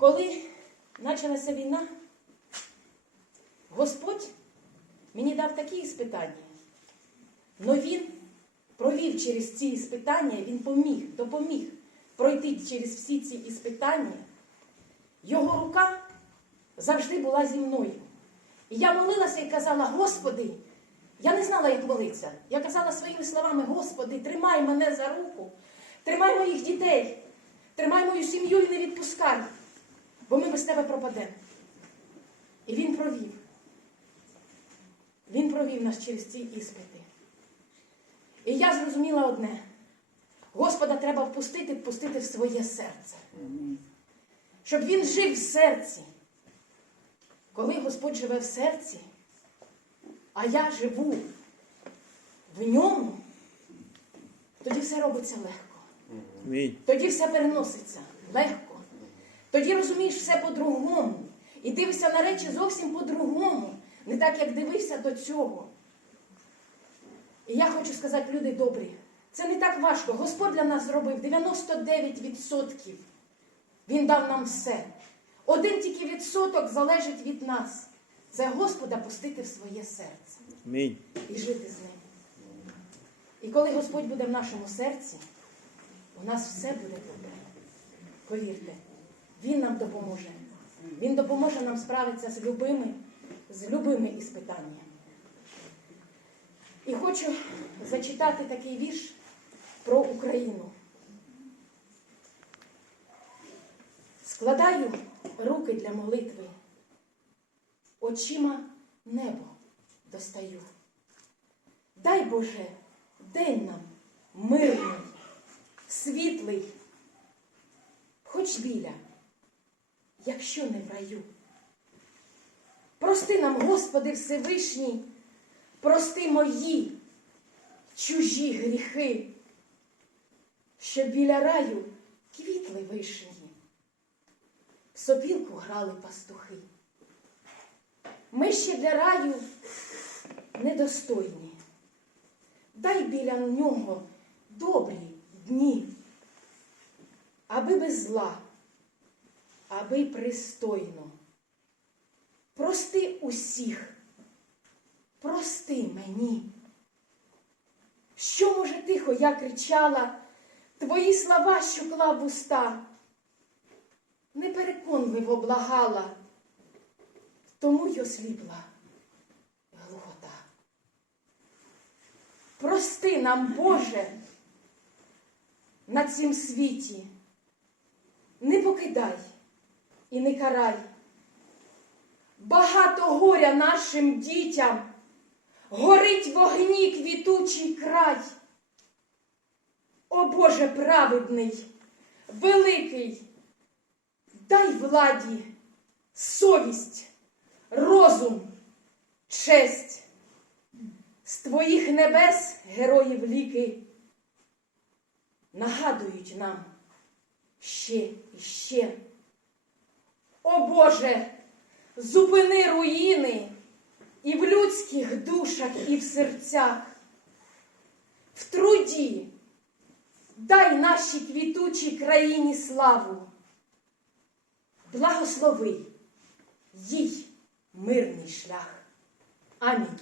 Коли почалася війна, Господь мені дав такі іспитання. Но Він провів через ці іспитання, Він поміг, допоміг пройти через всі ці іспитання. Його рука завжди була зі мною. І я молилася і казала, Господи, я не знала, як молитися. Я казала своїми словами, Господи, тримай мене за руку, тримай моїх дітей, тримай мою сім'ю і не відпускай, бо ми без тебе пропадемо. І він провів. Він провів нас через ці іспити. І я зрозуміла одне: Господа треба впустити, впустити в своє серце. Щоб він жив в серці. Коли Господь живе в серці, а я живу в ньому, тоді все робиться легко. Тоді все переноситься легко. Тоді розумієш все по-другому. І дивишся на речі зовсім по-другому. Не так, як дивився до цього. І я хочу сказати, люди добрі, це не так важко. Господь для нас зробив 99%. Він дав нам все. Один тільки відсоток залежить від нас. Це Господа пустити в своє серце Амінь. і жити з ним. І коли Господь буде в нашому серці, у нас все буде добре. Повірте, Він нам допоможе. Він допоможе нам справитися з любими, з любими іспитаннями. І хочу зачитати такий вірш про Україну. Складаю руки для молитви, очима небо достаю. Дай Боже, день нам мирний, світлий, хоч біля, якщо не в раю. Прости нам, Господи Всевишній, прости мої чужі гріхи, щоб біля раю квітли вишні, в сопілку грали пастухи. Ми ще для раю недостойні. Дай біля нього добрі дні, аби без зла, аби пристойно. Прости усіх, прости мені. Що, може, тихо я кричала, твої слова, що клав в уста, непереконливо благала, тому й осліпла глухота. Прости нам, Боже, на цім світі, не покидай і не карай. Багато горя нашим дітям, горить в огні квітучий край. О Боже праведний, великий, дай владі совість, розум, честь. З твоїх небес героїв ліки нагадують нам ще і ще. О Боже, зупини руїни і в людських душах, і в серцях. В труді дай нашій квітучій країні славу. Благослови їй мирний шлях. Амінь.